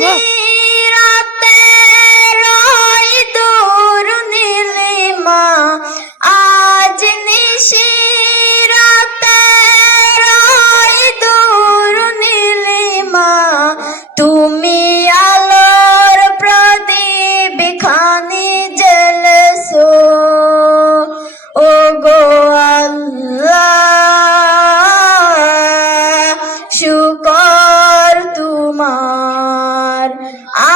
নিশিরাতে রয় দূর নীলিমা, আজ নিশিরাতে রয় দূর নীলিমা, তুমি আলোর প্রদীপ খানি জ্বলছো ও গো আল্লাহ, শুকর তোমার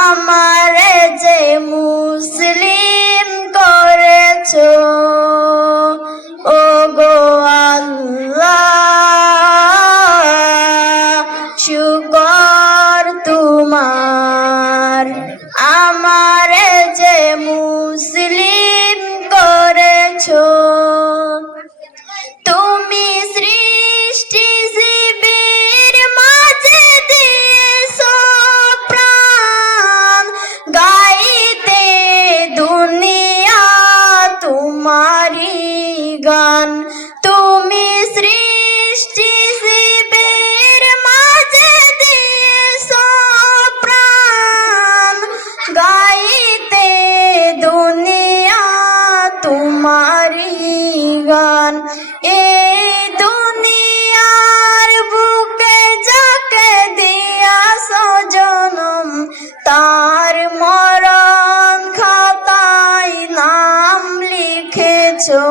আমারে যে মুসলিম করেছো ও গো আল্লাহ, শুকর তোমার আমারে যে মুসলিম করেছো। তুমি সৃষ্টি জীবের মাঝে দিয়েছো প্রাণ, গাইতে দুনিয়া তোমারি গান। তুমি সৃষ্টি জীবের মাঝে দিয়েছো প্রাণ, গাইতে দুনিয়া তোমারি গান। এই দুনিয়ার বুকে যাকে দিয়াছো জনম, তার মরণ খাতায় নাম লিখেছো।